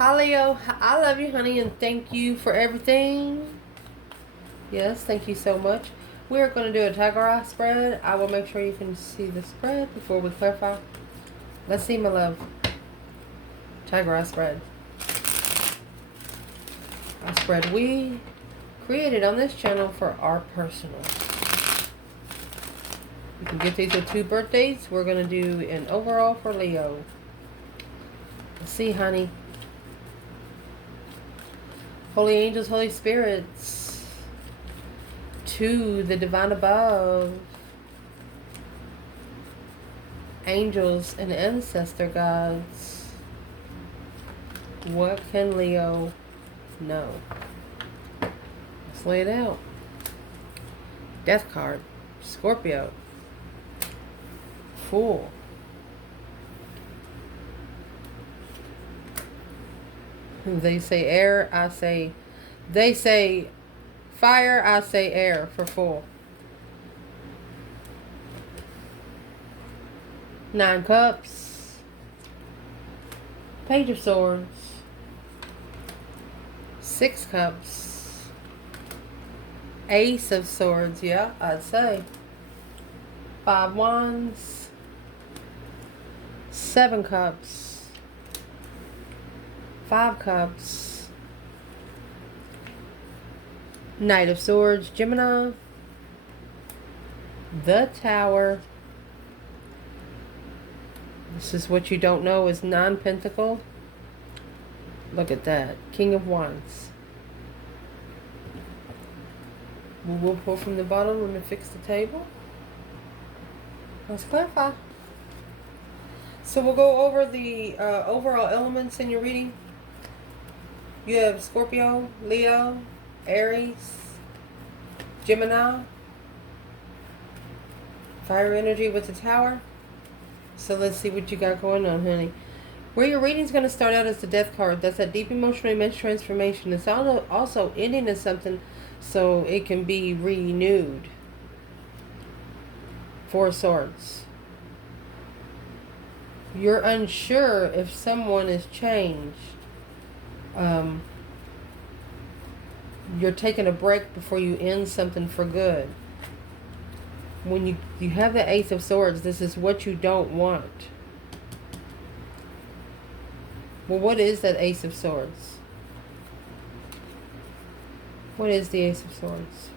Hi Leo, I love you, honey, and thank you for everything. Yes, thank you so much. We're going to do a tiger eye spread. I will make sure you can see the spread before we clarify. Let's see, my love. Tiger eye spread. A spread we created on this channel for our personal. You can get these with 2 birthdays. We're going to do an overall for Leo. Let's see, honey. Holy angels, Holy spirits, to the divine above, angels and ancestor gods, what can Leo know? Let's lay it out. Death card, Scorpio, Fool. They say air, they say fire, I say air for Fool. 9 cups, Page of Swords, 6 cups, Ace of Swords, yeah, I'd say. 5 wands, 7 cups, 5 cups, Knight of Swords, Gemini, the Tower. This is what you don't know is 9 Pentacle. Look at that. King of Wands. We'll pull from the bottom. Let me fix the table. Let's clarify. So we'll go over the overall elements in your reading. You have Scorpio, Leo, Aries, Gemini, fire energy with the Tower. So let's see what you got going on, honey. Where your reading's going to start out is the Death card. That's a deep emotional immense transformation. It's also ending in something so it can be renewed. 4 Swords. You're unsure if someone is changed. You're taking a break before you end something for good. When you have the Ace of Swords, this is what you don't want. Well, what is that Ace of Swords? What is the Ace of Swords?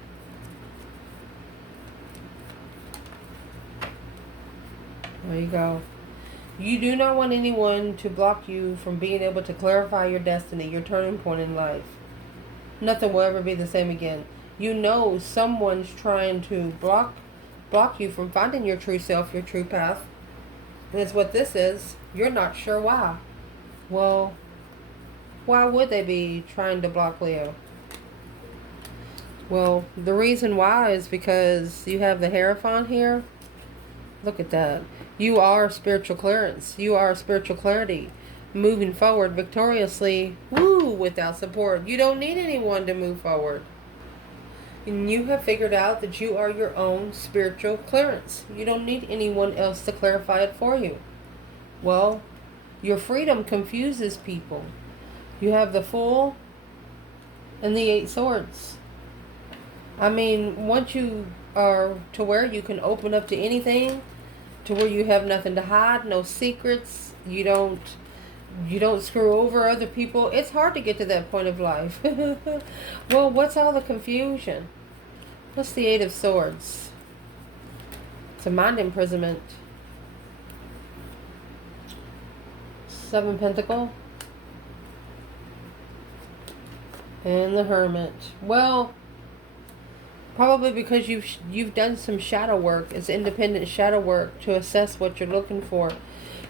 There you go. You do not want anyone to block you from being able to clarify your destiny, your turning point in life. Nothing will ever be the same again. You know someone's trying to block you from finding your true self, your true path. And it's what this is. You're not sure why. Well, why would they be trying to block Leo? Well, the reason why is because you have the Hierophant here. Look at that. You are spiritual clearance. You are spiritual clarity. Moving forward victoriously, without support. You don't need anyone to move forward. And you have figured out that you are your own spiritual clearance. You don't need anyone else to clarify it for you. Well, your freedom confuses people. You have the Fool and the 8 Swords. I mean, once you are to where you can open up to anything, to where you have nothing to hide, no secrets, you don't screw over other people. It's hard to get to that point of life. Well, what's all the confusion? What's the 8 of Swords? It's a mind imprisonment. 7 Pentacle. And the Hermit. Well, probably because you've done some shadow work. It's independent shadow work to assess what you're looking for.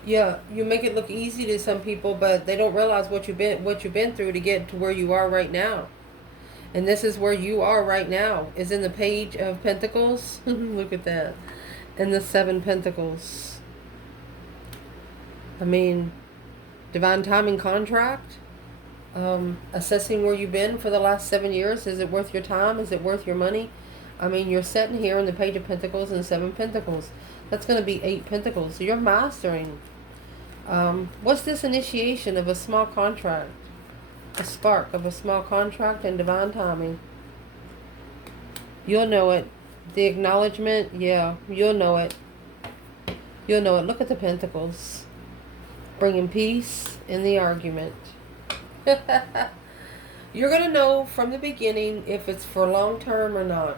Yeah, you make it look easy to some people, but they don't realize what you've been through to get to where you are right now. And this is where you are right now. Is in the Page of Pentacles. Look at that. And the 7 Pentacles. I mean, divine timing contract. Assessing where you've been for the last 7 years. Is it worth your time? Is it worth your money? I mean, you're sitting here in the Page of Pentacles and 7 Pentacles. That's going to be 8 Pentacles. So you're mastering. What's this initiation of a small contract? A spark of a small contract and divine timing. You'll know it. The acknowledgement, yeah, you'll know it. You'll know it. Look at the pentacles. Bringing peace in the argument. You're going to know from the beginning if it's for long term or not.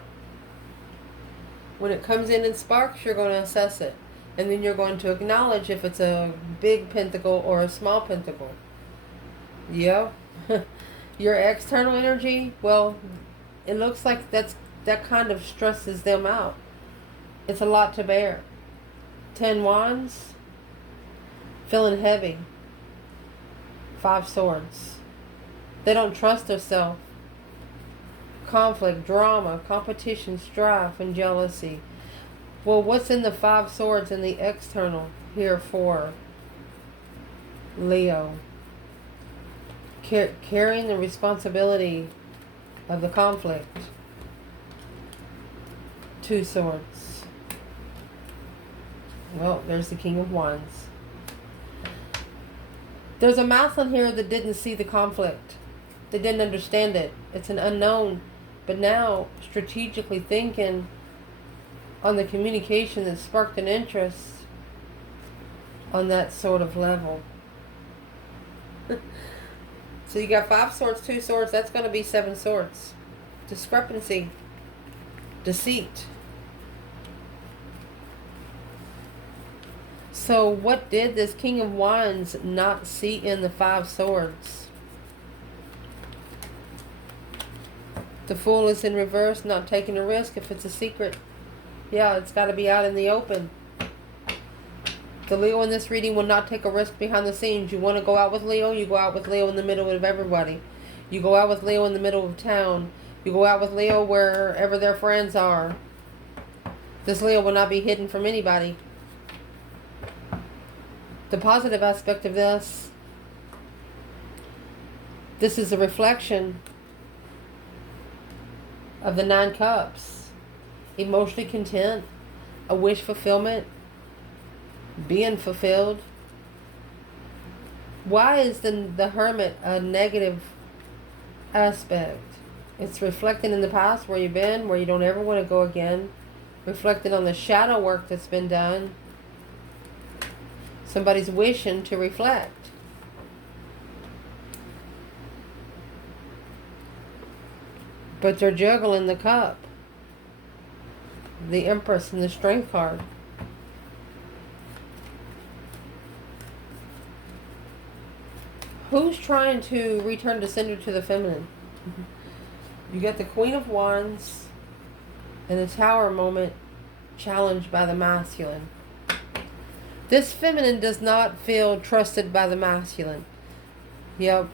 When it comes in sparks, you're going to assess it. And then you're going to acknowledge if it's a big pentacle or a small pentacle. Yeah. Your external energy, well, it looks like that kind of stresses them out. It's a lot to bear. 10 wands, feeling heavy. 5 swords. They don't trust themselves. Conflict, drama, competition, strife, and jealousy. Well, what's in the 5 swords in the external here for Leo? Carrying the responsibility of the conflict. 2 swords. Well, there's the King of Wands. There's a masculine here that didn't see the conflict. They didn't understand it. It's an unknown. But now, strategically thinking on the communication that sparked an interest on that sort of level. So you got 5 swords, 2 swords. That's going to be 7 swords. Discrepancy. Deceit. So what did this King of Wands not see in the 5 swords? The Fool is in reverse, not taking a risk if it's a secret. Yeah, it's got to be out in the open. The Leo in this reading will not take a risk behind the scenes. You want to go out with Leo, you go out with Leo in the middle of everybody. You go out with Leo in the middle of town. You go out with Leo wherever their friends are. This Leo will not be hidden from anybody. The positive aspect of this is a reflection of the 9 cups. Emotionally content, a wish fulfillment, being fulfilled. Why is the Hermit a negative aspect? It's reflecting in the past where you've been, where you don't ever want to go again. Reflecting on the shadow work that's been done. Somebody's wishing to reflect. But they're juggling the cup. The Empress and the Strength card. Who's trying to return to sender to the feminine? You got the Queen of Wands and the Tower moment challenged by the masculine. This feminine does not feel trusted by the masculine. Yep.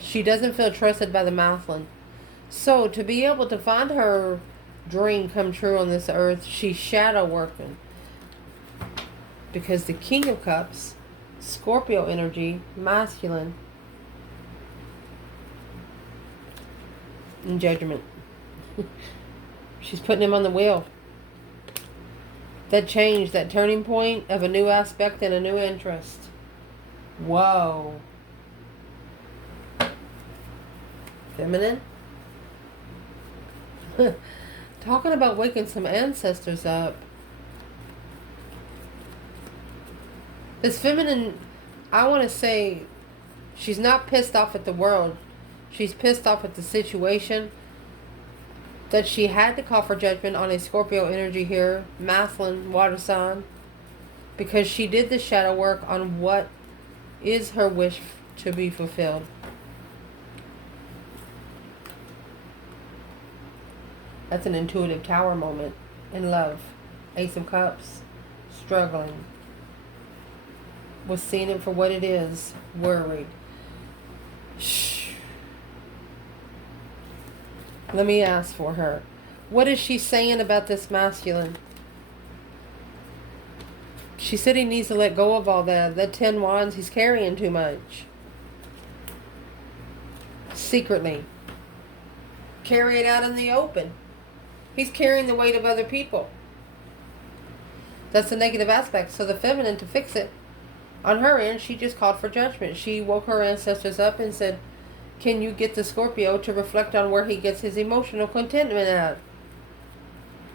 She doesn't feel trusted by the masculine. So to be able to find her dream come true on this earth, she's shadow working. Because the King of Cups, Scorpio energy, masculine, and Judgment. She's putting him on the wheel. That change, that turning point of a new aspect and a new interest. Whoa. Feminine. Talking about waking some ancestors up. This feminine, I want to say, she's not pissed off at the world. She's pissed off at the situation. That she had to call for judgment on a Scorpio energy here, masculine, water sign, because she did the shadow work on what is her wish to be fulfilled. That's an intuitive Tower moment in love. Ace of Cups, struggling, was seeing it for what it is, worried. Shh. Let me ask for her. What is she saying about this masculine? She said he needs to let go of all that. That 10 wands, he's carrying too much. Secretly. Carry it out in the open. He's carrying the weight of other people. That's the negative aspect. So the feminine, to fix it, on her end, she just called for judgment. She woke her ancestors up and said, can you get the Scorpio to reflect on where he gets his emotional contentment at?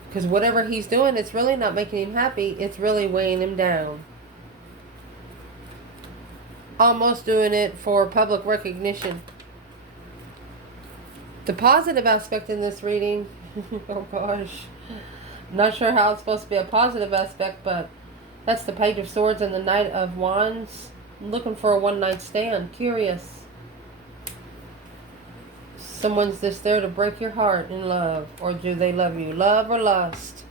Because whatever he's doing, it's really not making him happy. It's really weighing him down. Almost doing it for public recognition. The positive aspect in this reading, oh gosh, not sure how it's supposed to be a positive aspect, but that's the Page of Swords and the Knight of Wands. I'm looking for a one-night stand. Curious. Someone's just there to break your heart in love. Or do they love you? Love or lust?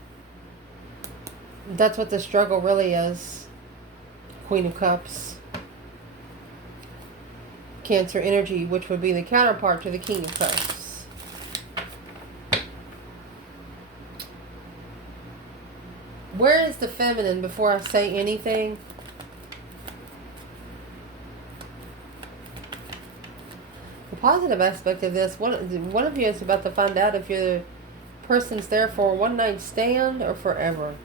That's what the struggle really is. Queen of Cups. Cancer energy, which would be the counterpart to the King of Cups. Where is the feminine before I say anything? The positive aspect of this, one of you is about to find out if your person's there for a one-night stand or forever.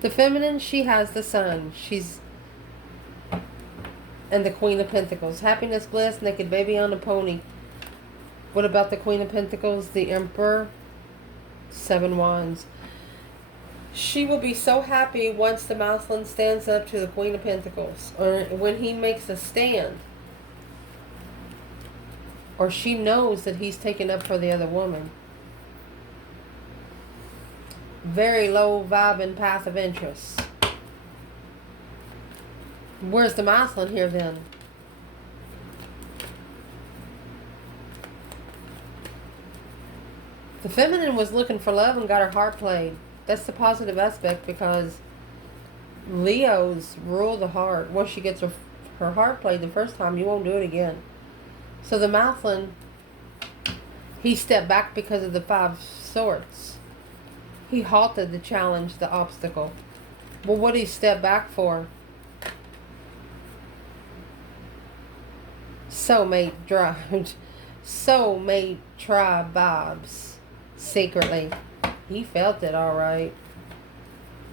The feminine, she has the sun. She's... And the Queen of Pentacles. Happiness, bliss, naked baby on a pony. What about the Queen of Pentacles? The Emperor. 7 Wands. She will be so happy once the masculine stands up to the Queen of Pentacles. Or when he makes a stand. Or she knows that he's taken up for the other woman. Very low vibe and path of interest. Where's the masculine here then? The feminine was looking for love and got her heart played. That's the positive aspect, because Leos rule the heart. Once she gets her heart played the first time, you won't do it again. So the masculine, he stepped back because of the 5 swords. He halted the challenge, the obstacle. Well, what did he step back for? Soulmate drive. Soulmate tribe vibes. Secretly. He felt it alright.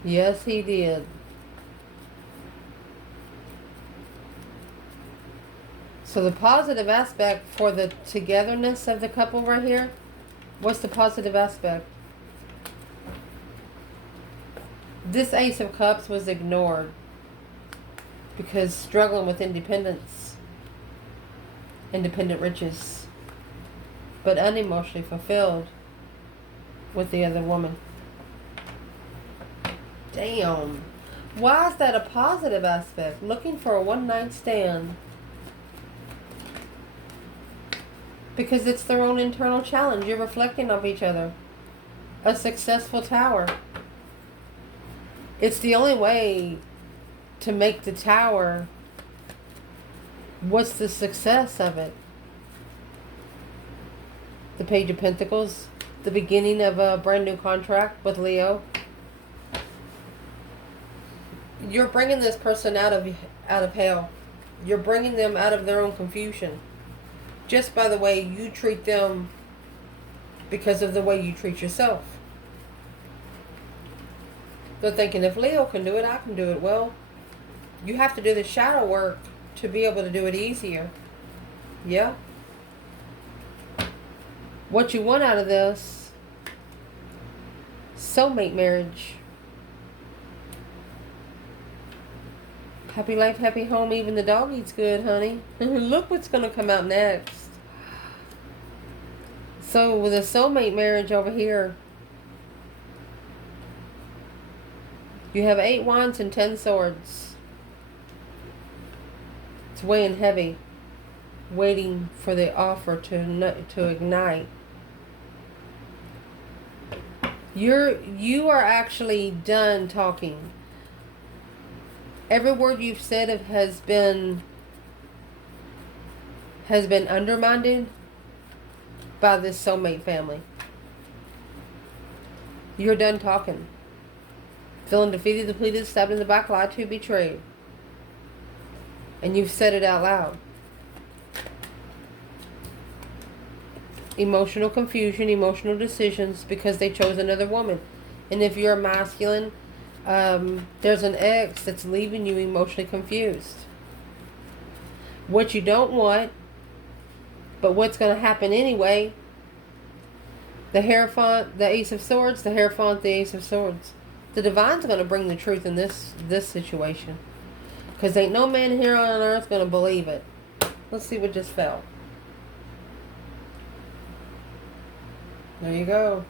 Yes, he did. So the positive aspect for the togetherness of the couple right here, what's the positive aspect? This Ace of Cups was ignored because struggling with independence, independent riches, but unemotionally fulfilled with the other woman. Damn. Why is that a positive aspect? Looking for a one-night stand. Because it's their own internal challenge. You're reflecting off each other. A successful tower. It's the only way to make the tower. What's the success of it? The Page of Pentacles. The beginning of a brand new contract with Leo. You're bringing this person out of hell. You're bringing them out of their own confusion. Just by the way you treat them, because of the way you treat yourself. They're thinking, if Leo can do it, I can do it. Well, you have to do the shadow work to be able to do it easier. Yeah? What you want out of this, soulmate marriage. Happy life, happy home, even the dog eats good, honey. Look what's going to come out next. So with a soulmate marriage over here, you have 8 wands and 10 swords. It's weighing heavy, waiting for the offer to ignite. You are actually done talking. Every word you've said has been undermined by this soulmate family. You're done talking. Feeling defeated, depleted, stabbed in the back, lied to, betrayed. And you've said it out loud. Emotional confusion, emotional decisions because they chose another woman. And if you're a masculine, there's an ex that's leaving you emotionally confused. What you don't want, But what's going to happen anyway? The Hierophant, the Ace of Swords, the Hierophant, the Ace of Swords. The Divine's going to bring the truth in this situation. Because ain't no man here on earth going to believe it. Let's see what just fell. There you go.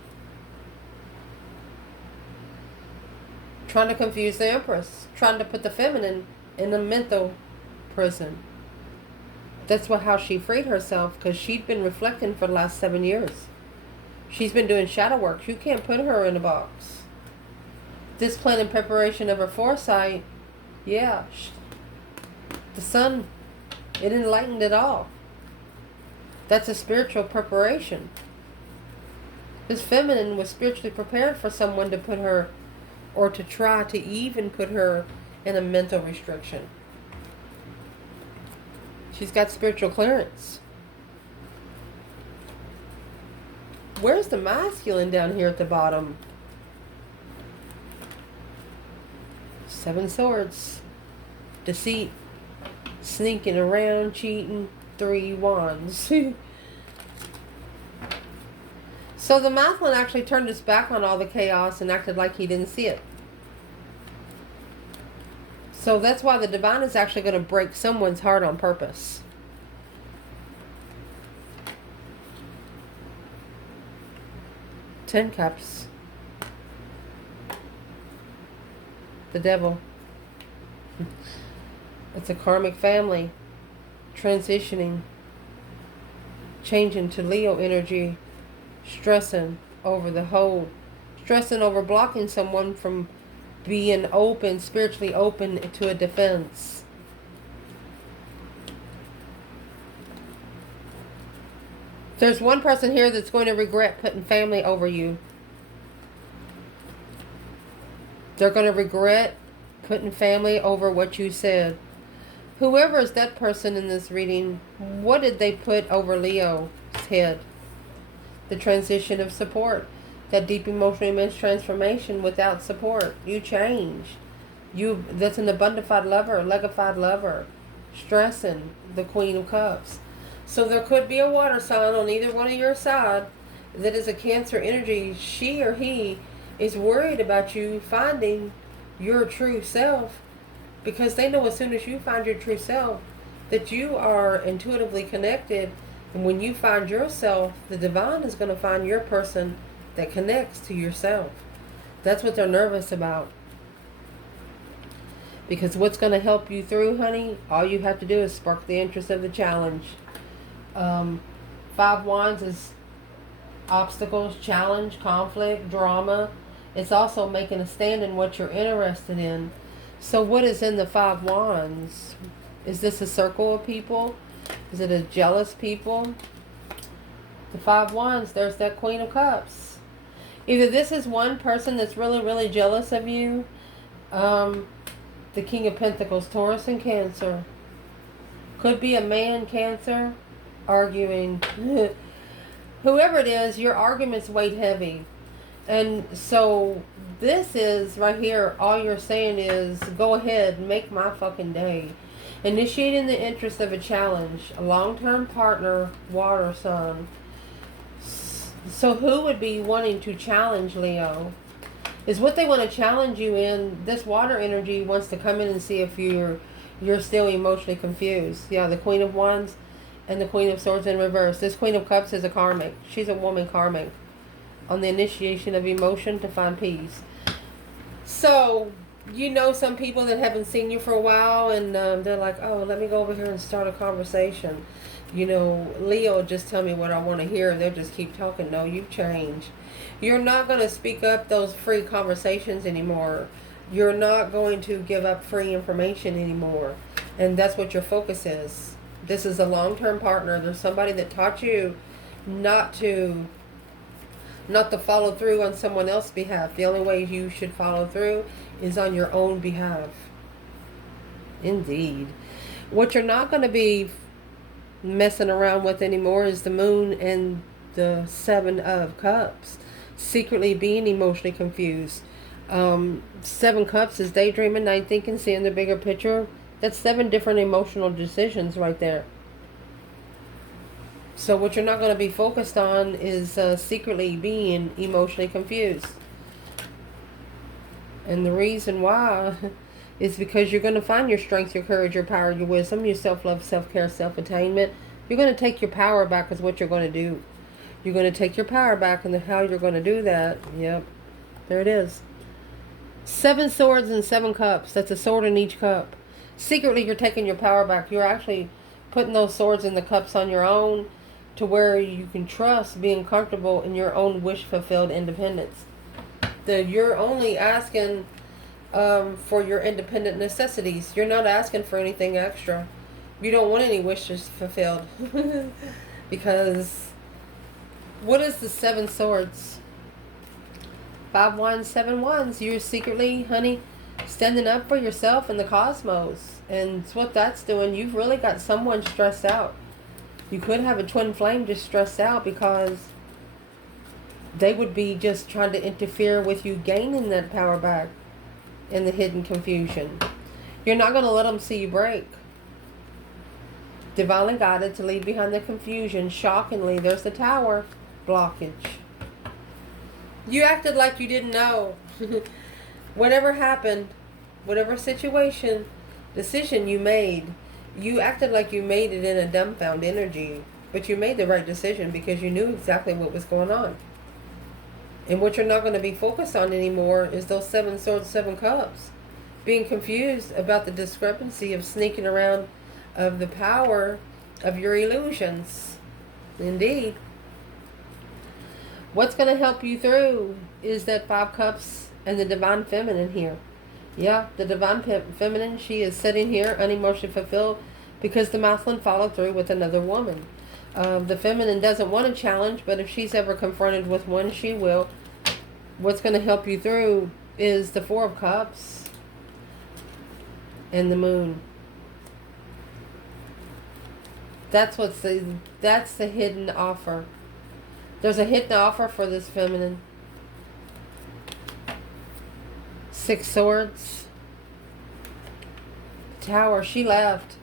Trying to confuse the Empress. Trying to put the feminine in a mental prison. That's how she freed herself, because she'd been reflecting for the last 7 years. She's been doing shadow work. You can't put her in a box. This plan in preparation of her foresight, yeah. The sun, it enlightened it all. That's a spiritual preparation. This feminine was spiritually prepared for someone to put her, or to try to even put her in a mental restriction. She's got spiritual clearance. Where's the masculine down here at the bottom? 7 swords. Deceit. Sneaking around, cheating. 3 wands. So the masculine actually turned his back on all the chaos and acted like he didn't see it. So that's why the Divine is actually going to break someone's heart on purpose. Ten Cups. The Devil. It's a karmic family. Transitioning. Changing to Leo energy. Stressing over the whole. Stressing over blocking someone from being open, spiritually open to a defense. There's one person here that's going to regret putting family over you. They're going to regret putting family over what you said. Whoever is that person in this reading, what did they put over Leo's head? The transition of support. That deep emotional immense transformation without support. You change. That's an abundified lover, legified lover. Stressing the Queen of Cups. So there could be a water sign on either one of your side that is a Cancer energy. She or he is worried about you finding your true self, because they know as soon as you find your true self that you are intuitively connected. And when you find yourself, the Divine is going to find your person that connects to yourself. That's what they're nervous about. Because what's going to help you through, honey, all you have to do is spark the interest of the challenge. 5 Wands is obstacles, challenge, conflict, drama. It's also making a stand in what you're interested in. So what is in the 5 Wands? Is this a circle of people? Is it a jealous people? The 5 Wands, there's that Queen of Cups. Either this is one person that's really, really jealous of you. The King of Pentacles, Taurus and Cancer. Could be a man, Cancer, arguing. Whoever it is, your arguments weighed heavy. And so this is right here, all you're saying is, go ahead, make my fucking day. Initiating the interest of a challenge. A long-term partner, water sign. So who would be wanting to challenge Leo? Is what they want to challenge you in. This water energy wants to come in and see if you're still emotionally confused. Yeah, the Queen of Wands and the Queen of Swords in reverse. This Queen of Cups is a karmic. She's a woman karmic. On the initiation of emotion to find peace. So, you know some people that haven't seen you for a while, and they're like, oh, let me go over here and start a conversation. You know, Leo, just tell me what I want to hear. They'll just keep talking. No, you've changed. You're not going to speak up those free conversations anymore. You're not going to give up free information anymore. And that's what your focus is. This is a long-term partner. There's somebody that taught you not to follow through on someone else's behalf. The only way you should follow through is on your own behalf. Indeed. What you're not going to be messing around with anymore is the Moon and the 7 of Cups. Secretly being emotionally confused. 7 Cups is daydreaming, night thinking, seeing the bigger picture. That's 7 different emotional decisions right there. So what you're not going to be focused on is secretly being emotionally confused. And the reason why is because you're going to find your strength, your courage, your power, your wisdom, your self-love, self-care, self-attainment. You're going to take your power back is what you're going to do. You're going to take your power back, and how you're going to do that, yep, there it is. 7 swords and 7 cups. That's a sword in each cup. Secretly, you're taking your power back. You're actually putting those swords and the cups on your own to where you can trust being comfortable in your own wish-fulfilled independence. You're only asking for your independent necessities. You're not asking for anything extra. You don't want any wishes fulfilled. Because what is the 7 swords? 5 wands, 7 wands. You're secretly, honey, standing up for yourself and the cosmos. And what that's doing, you've really got someone stressed out. You could have a twin flame just stressed out because they would be just trying to interfere with you gaining that power back in the hidden confusion. You're not going to let them see you break. Divinely guided to leave behind the confusion. Shockingly, there's the Tower. Blockage. You acted like you didn't know. Whatever happened, whatever situation, decision you made, you acted like you made it in a dumbfound energy. But you made the right decision because you knew exactly what was going on. And what you're not going to be focused on anymore is those 7 swords, 7 cups. Being confused about the discrepancy of sneaking around of the power of your illusions. Indeed. What's going to help you through is that 5 cups and the divine feminine here. Yeah, the divine feminine, she is sitting here unemotionally fulfilled because the masculine followed through with another woman. The feminine doesn't want a challenge, but if she's ever confronted with one, she will. What's going to help you through is the 4 of Cups and the Moon. That's the hidden offer. There's a hidden offer for this feminine. 6 swords. Tower. She left.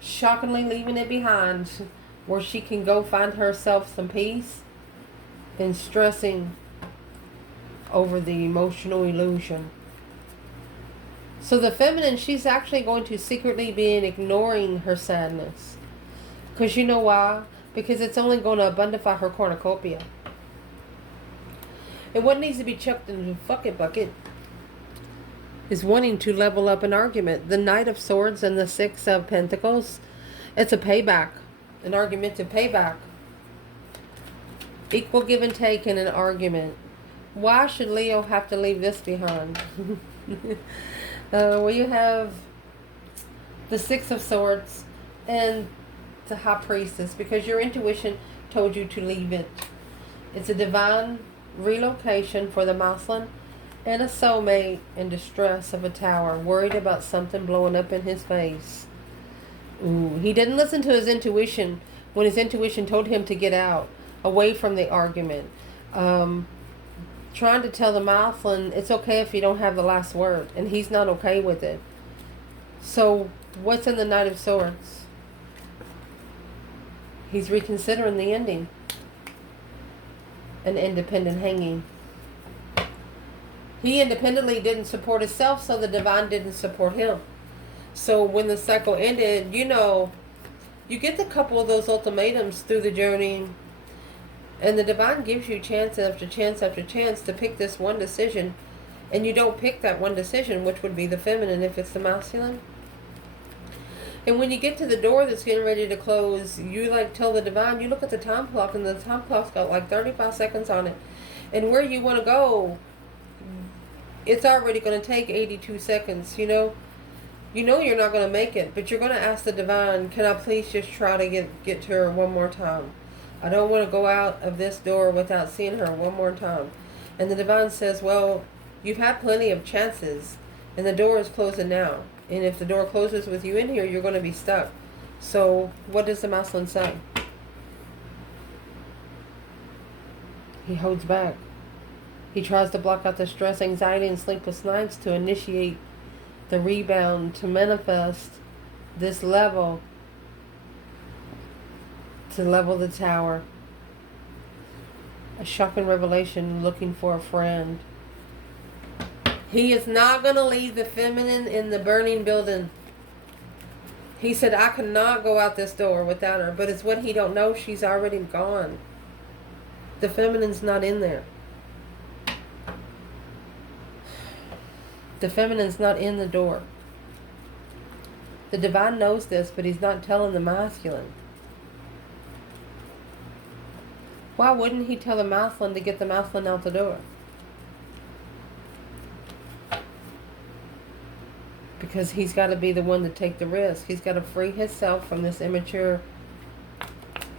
Shockingly leaving it behind, where she can go find herself some peace and stressing over the emotional illusion. So the feminine, she's actually going to secretly be ignoring her sadness. Because you know why? Because it's only going to abundify her cornucopia. And what needs to be chucked in the fucking bucket is wanting to level up an argument. The Knight of Swords and the 6 of Pentacles. It's a payback. An argumentative payback. Equal give and take in an argument. Why should Leo have to leave this behind? Well, you have the 6 of Swords and the High Priestess, because your intuition told you to leave it. It's a divine relocation for the masculine and a soulmate in distress of a tower, worried about something blowing up in his face. Ooh, he didn't listen to his intuition when his intuition told him to get out, away from the argument. Trying to tell the masculine it's okay if you don't have the last word, and he's not okay with it. So what's in the Knight of Swords? He's reconsidering the ending. An independent hanging. He independently didn't support himself, so the divine didn't support him. So when the cycle ended, you know, you get a couple of those ultimatums through the journey, and the divine gives you chance after chance after chance to pick this one decision, and you don't pick that one decision, which would be the feminine if it's the masculine. And when you get to the door that's getting ready to close, you like tell the divine, you look at the time clock, and the time clock's got like 35 seconds on it. And where you want to go, it's already going to take 82 seconds, you know. You know you're not going to make it, but you're going to ask the divine, can I please just try to get to her one more time? I don't want to go out of this door without seeing her one more time. And the divine says, well, you've had plenty of chances, and the door is closing now. And if the door closes with you in here, you're going to be stuck. So what does the masculine say? He holds back. He tries to block out the stress, anxiety, and sleepless nights to initiate the rebound, to manifest this level to level the tower. A shocking revelation, looking for a friend. He is not going to leave the feminine in the burning building. He said, I cannot go out this door without her. But it's what he don't know. She's already gone. The feminine's not in there. The feminine's not in the door. The divine knows this, but he's not telling the masculine. Why wouldn't he tell the masculine to get the masculine out the door? Because he's got to be the one to take the risk. He's got to free himself from this immature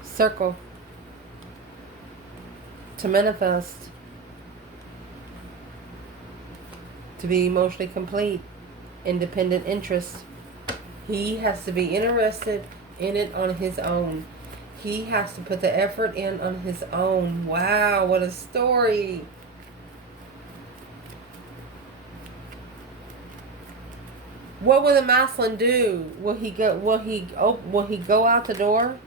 circle to manifest, to be emotionally complete, independent interest. He has to be interested in it on his own. He has to put the effort in on his own. Wow, what a story. What will the masculine do? Will he go out the door?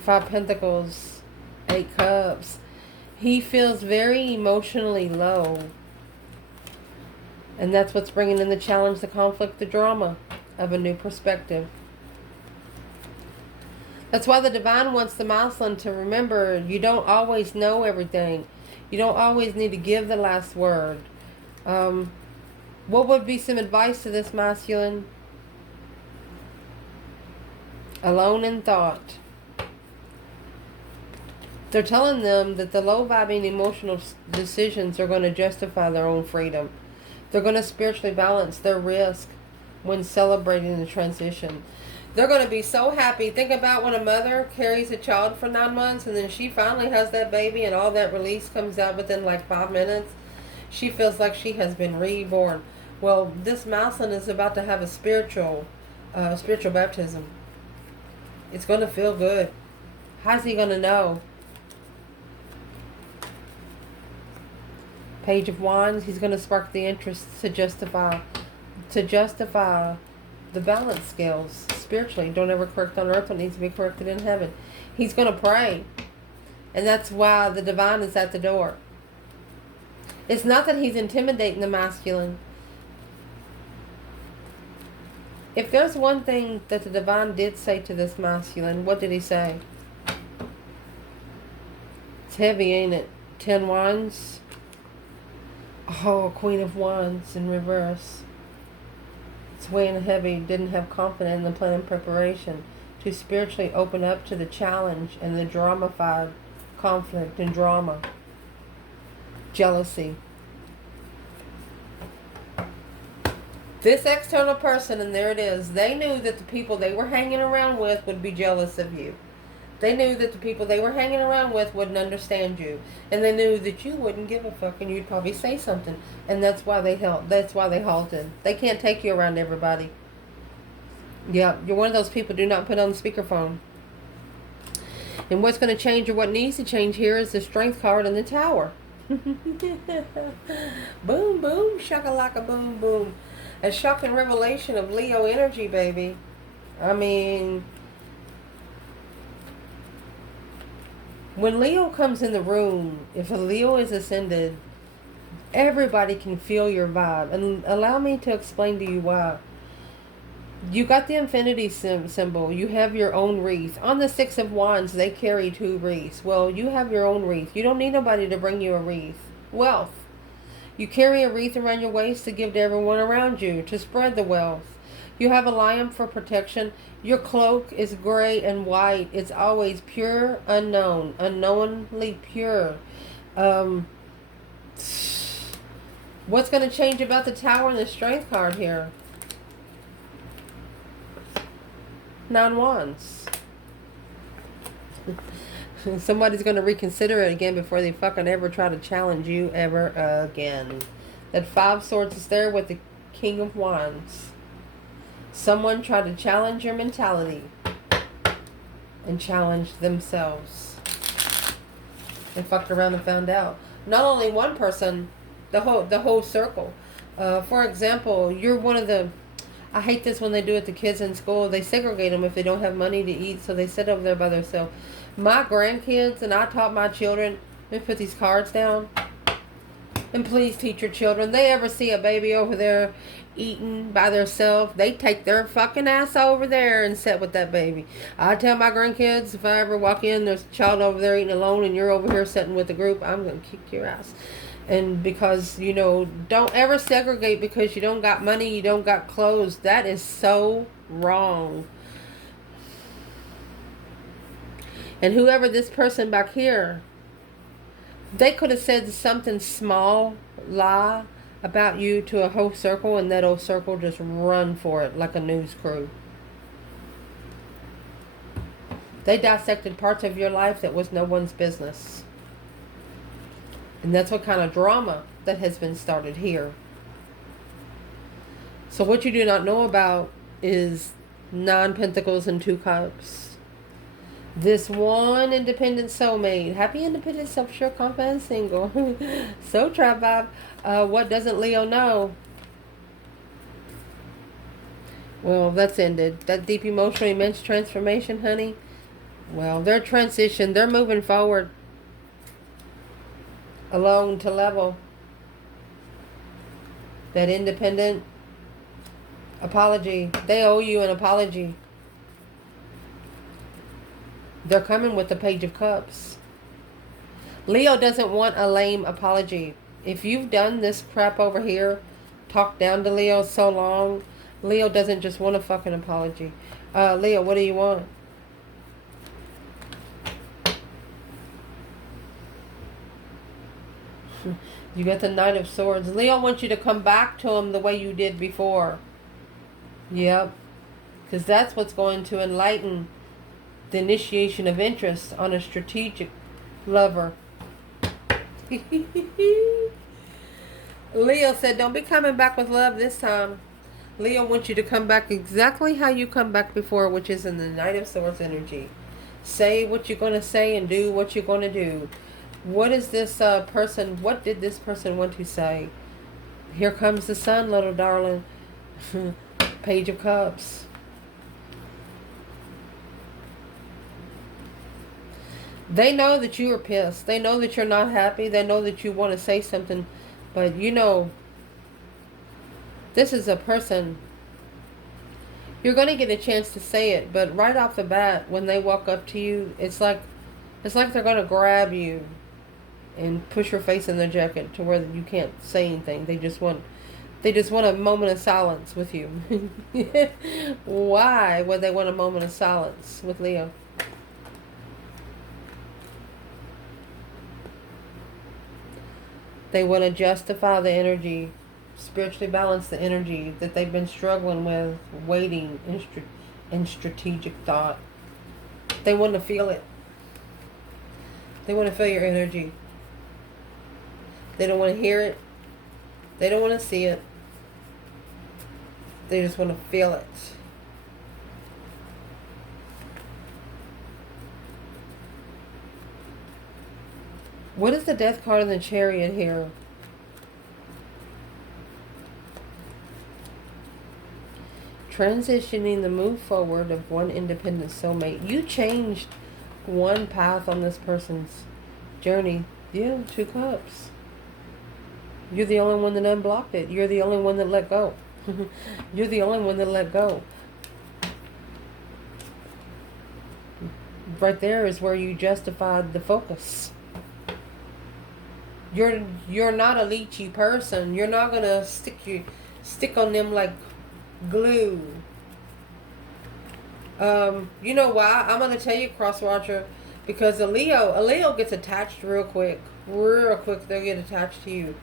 5 Pentacles, 8 Cups. He feels very emotionally low. And that's what's bringing in the challenge, the conflict, the drama of a new perspective. That's why the divine wants the masculine to remember, you don't always know everything. You don't always need to give the last word. What would be some advice to this masculine? Alone in thought. They're telling them that the low-vibing emotional decisions are going to justify their own freedom. They're going to spiritually balance their risk when celebrating the transition. They're going to be so happy. Think about when a mother carries a child for 9 months and then she finally has that baby and all that release comes out within like 5 minutes. She feels like she has been reborn. Well, this masculine is about to have a spiritual baptism. It's going to feel good. How's he going to know? Page of Wands, he's going to spark the interest to justify the balance scales spiritually. Don't ever correct on earth what needs to be corrected in heaven. He's going to pray. And that's why the divine is at the door. It's not that he's intimidating the masculine. If there's one thing that the divine did say to this masculine, what did he say? It's heavy, ain't it? 10 Wands. Oh, Queen of Wands in reverse. It's weighing heavy. Didn't have confidence in the plan and preparation to spiritually open up to the challenge and the dramified conflict and drama. Jealousy. This external person, and there it is, they knew that the people they were hanging around with would be jealous of you. They knew that the people they were hanging around with wouldn't understand you. And they knew that you wouldn't give a fuck and you'd probably say something. And that's why they halted. They can't take you around everybody. Yeah, you're one of those people, do not put on the speakerphone. And what's going to change, or what needs to change here, is the strength card in the tower. Boom, boom, shakalaka, boom, boom. A shocking revelation of Leo energy, baby. I mean, when Leo comes in the room, if a Leo is ascended, everybody can feel your vibe. And allow me to explain to you why. You got the infinity symbol. You have your own wreath. On the 6 of Wands, they carry 2 wreaths. Well, you have your own wreath. You don't need nobody to bring you a wreath. Wealth. You carry a wreath around your waist to give to everyone around you, to spread the wealth. You have a lion for protection. Your cloak is gray and white. It's always pure, unknown, unknowingly pure. What's going to change about the tower and the strength card here? 9 Wands. Somebody's going to reconsider it again before they fucking ever try to challenge you ever again. That 5 Swords is there with the King of Wands. Someone tried to challenge your mentality and challenge themselves. They fucked around and found out. Not only one person, the whole circle. For example, you're one of the... I hate this when they do it to kids in school. They segregate them if they don't have money to eat, so they sit over there by themselves. My grandkids, and I taught my children, let me put these cards down. And please teach your children. They ever see a baby over there eating by themselves, they take their fucking ass over there and sit with that baby. I tell my grandkids, if I ever walk in, there's a child over there eating alone and you're over here sitting with the group, I'm going to kick your ass. And because, you know, don't ever segregate because you don't got money, you don't got clothes. That is so wrong. And whoever this person back here, they could have said something small, lie about you to a whole circle, and that whole circle just run for it like a news crew. They dissected parts of your life that was no one's business. And that's what kind of drama that has been started here. So what you do not know about is 9 Pentacles and 2 Cups. This one independent soulmate. Happy independent, self-sure, confident, single. So try vibe. What doesn't Leo know? Well, that's ended. That deep emotional immense transformation, honey. Well, they're transition. They're moving forward. Alone to level. That independent apology. They owe you an apology. They're coming with the Page of Cups. Leo doesn't want a lame apology. If you've done this crap over here, talked down to Leo so long, Leo doesn't just want a fucking apology. Leo, what do you want? You got the Knight of Swords. Leo wants you to come back to him the way you did before. Yep. Because that's what's going to enlighten the initiation of interest on a strategic lover. Leo said, don't be coming back with love this time. Leo wants you to come back exactly how you come back before, which is in the Knight of Swords energy. Say what you're going to say and do what you're going to do. What is this person, what did this person want to say? Here comes the sun, little darling. Page of Cups. They know that you are pissed. They know that you're not happy. They know that you want to say something. But you know, this is a person, you're going to get a chance to say it. But right off the bat, when they walk up to you, it's like they're going to grab you and push your face in their jacket to where you can't say anything. They just want a moment of silence with you. Why would they want a moment of silence with Leo? They want to justify the energy, spiritually balance the energy that they've been struggling with, waiting in strategic thought. They want to feel it. They want to feel your energy. They don't want to hear it. They don't want to see it. They just want to feel it. What is the Death card in the Chariot here? Transitioning the move forward of one independent soulmate. You changed one path on this person's journey. Yeah, 2 Cups. You're the only one that unblocked it. You're the only one that let go. You're the only one that let go. Right there is where you justified the focus. You're not a leechy person. You're not gonna stick on them like glue. You know why? I'm gonna tell you, Cross Watcher, because a Leo gets attached real quick. Real quick, they'll get attached to you,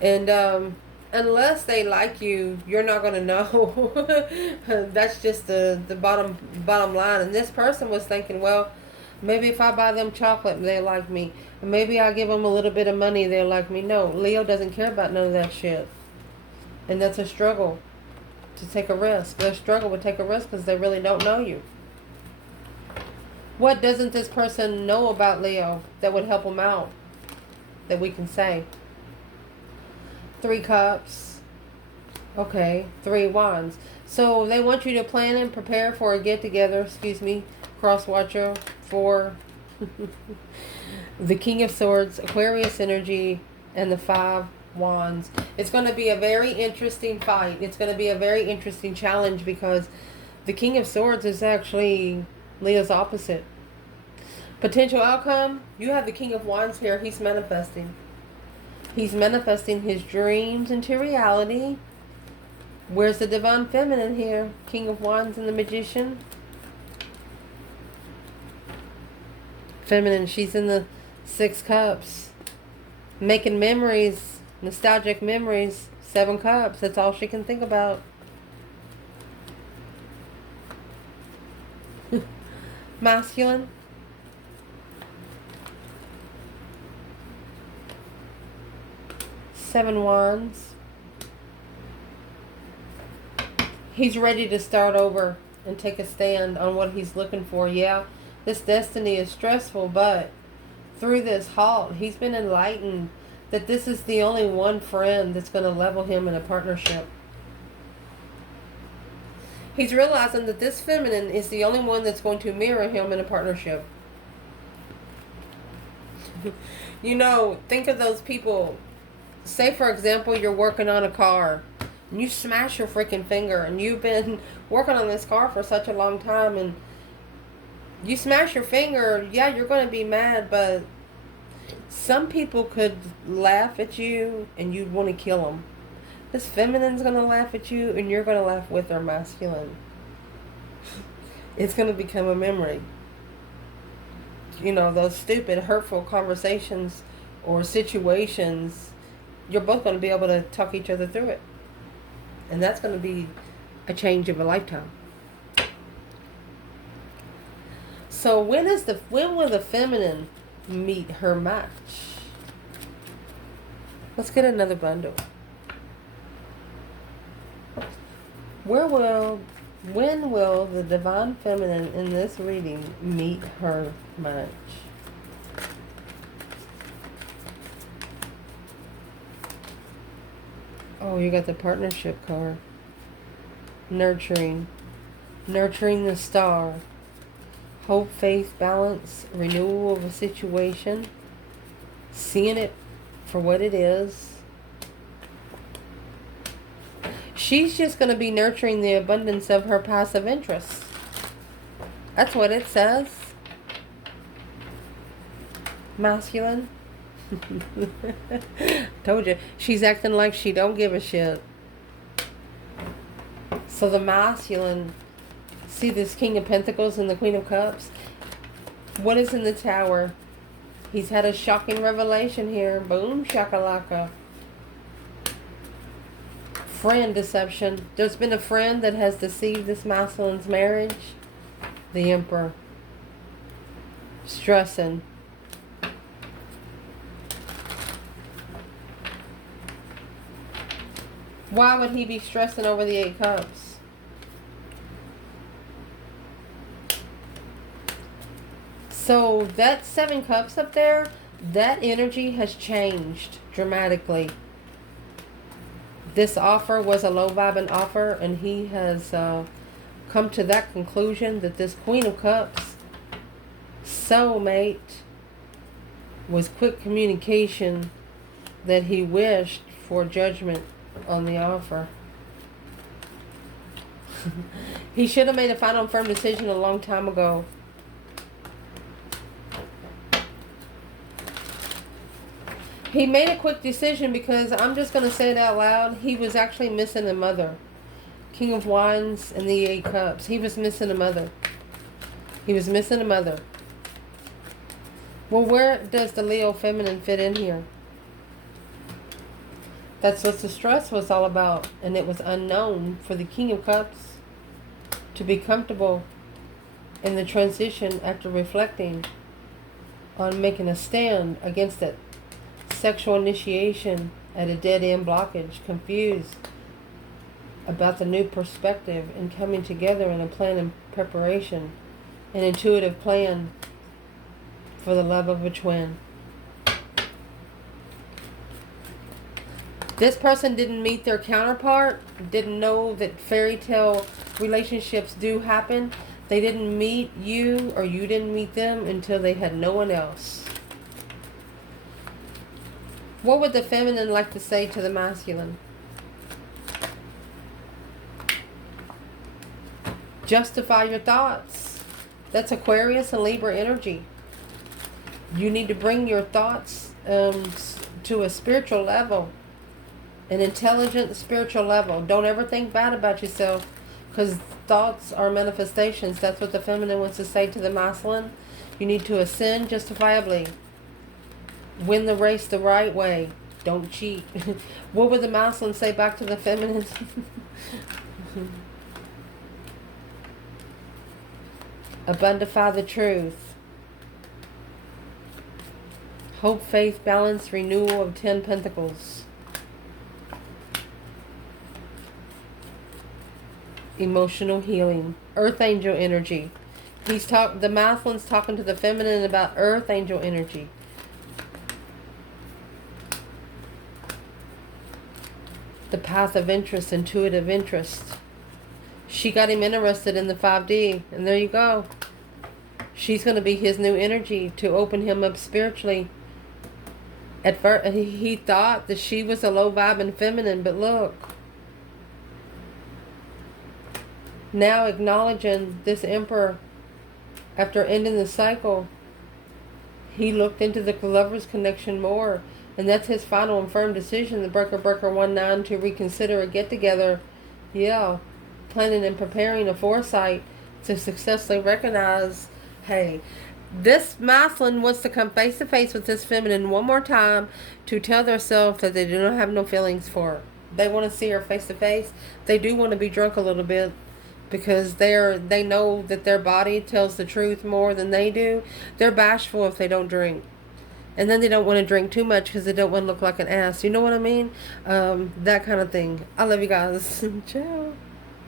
and unless they like you, you're not gonna know. That's just the bottom line. And this person was thinking, well, maybe if I buy them chocolate, they'll like me. Maybe I give them a little bit of money, they'll like me. No, Leo doesn't care about none of that shit. And that's a struggle to take a risk. They struggle to take a risk because they really don't know you. What doesn't this person know about Leo that would help them out? That we can say. 3 Cups. Okay, 3 wands. So they want you to plan and prepare for a get-together, excuse me, cross-watcher, for the King of Swords, Aquarius energy, and the 5 wands. It's going to be a very interesting fight. It's going to be a very interesting challenge because the King of Swords is actually Leo's opposite. Potential outcome, you have the King of Wands here. He's manifesting. He's manifesting his dreams into reality. Where's the Divine Feminine here? King of Wands and the Magician. Feminine, she's in the 6 cups. Making memories, nostalgic memories. 7 cups, that's all she can think about. Masculine. Seven wands. He's ready to start over and take a stand on what he's looking for. Yeah, this destiny is stressful, but through this halt, he's been enlightened that this is the only one friend that's going to level him in a partnership. He's realizing that this feminine is the only one that's going to mirror him in a partnership. You know, think of those people. Say, for example, you're working on a car and you smash your freaking finger, and you've been working on this car for such a long time, and you smash your finger. Yeah, you're going to be mad, but some people could laugh at you and you'd want to kill them. This feminine's going to laugh at you and you're going to laugh with her, masculine. It's going to become a memory. You know, those stupid, hurtful conversations or situations, you're both going to be able to talk each other through it. And that's going to be a change of a lifetime. So when will the feminine meet her match? Let's get another bundle. When will the Divine Feminine in this reading meet her match? Oh, you got the partnership card. Nurturing. Nurturing the star. Hope, faith, balance, renewal of a situation. Seeing it for what it is. She's just going to be nurturing the abundance of her passive interests. That's what it says. Masculine. Told you. She's acting like she don't give a shit. So the masculine, see this King of Pentacles and the Queen of Cups? What is in the Tower? He's had a shocking revelation here. Boom, shakalaka. Friend deception. There's been a friend that has deceived this masculine's marriage. The Emperor. Stressing. Why would he be stressing over the 8 cups? So that 7 cups up there, that energy has changed dramatically. This offer was a low vibing offer, and he has come to that conclusion that this Queen of Cups soulmate was quick communication that he wished for judgment on the offer. He should have made a final and firm decision a long time ago. He made a quick decision because, I'm just going to say it out loud, he was actually missing a mother. King of Wands and the 8 cups. He was missing a mother. He was missing a mother. Well, where does the Leo feminine fit in here? That's what the stress was all about. And it was unknown for the King of Cups to be comfortable in the transition after reflecting on making a stand against that sexual initiation at a dead-end blockage, confused about the new perspective and coming together in a plan and preparation, an intuitive plan for the love of a twin. This person didn't meet their counterpart, didn't know that fairy tale relationships do happen. They didn't meet you, or you didn't meet them, until they had no one else. What would the feminine like to say to the masculine? Justify your thoughts. That's Aquarius and Libra energy. You need to bring your thoughts to a spiritual level. An intelligent spiritual level. Don't ever think bad about yourself, because thoughts are manifestations. That's what the feminine wants to say to the masculine. You need to ascend justifiably. Win the race the right way. Don't cheat. What would the masculine say back to the feminine? Abundify the truth. Hope, faith, balance, renewal of 10 Pentacles. Emotional healing. Earth angel energy. The masculine's talking to the feminine about earth angel energy. The path of interest, intuitive interest. She got him interested in the 5D, and there you go. She's going to be his new energy to open him up spiritually. At first, he thought that she was a low vibe and feminine, but look. Now acknowledging this emperor, after ending the cycle, he looked into the lover's connection more. And that's his final and firm decision, the Breaker 19, to reconsider a get-together. Yeah. Planning and preparing a foresight to successfully recognize, hey, this masculine wants to come face to face with this feminine one more time to tell themselves that they do not have no feelings for her. They want to see her face to face. They do want to be drunk a little bit, because they know that their body tells the truth more than they do. They're bashful if they don't drink. And then they don't want to drink too much because they don't want to look like an ass. You know what I mean? That kind of thing. I love you guys. Ciao.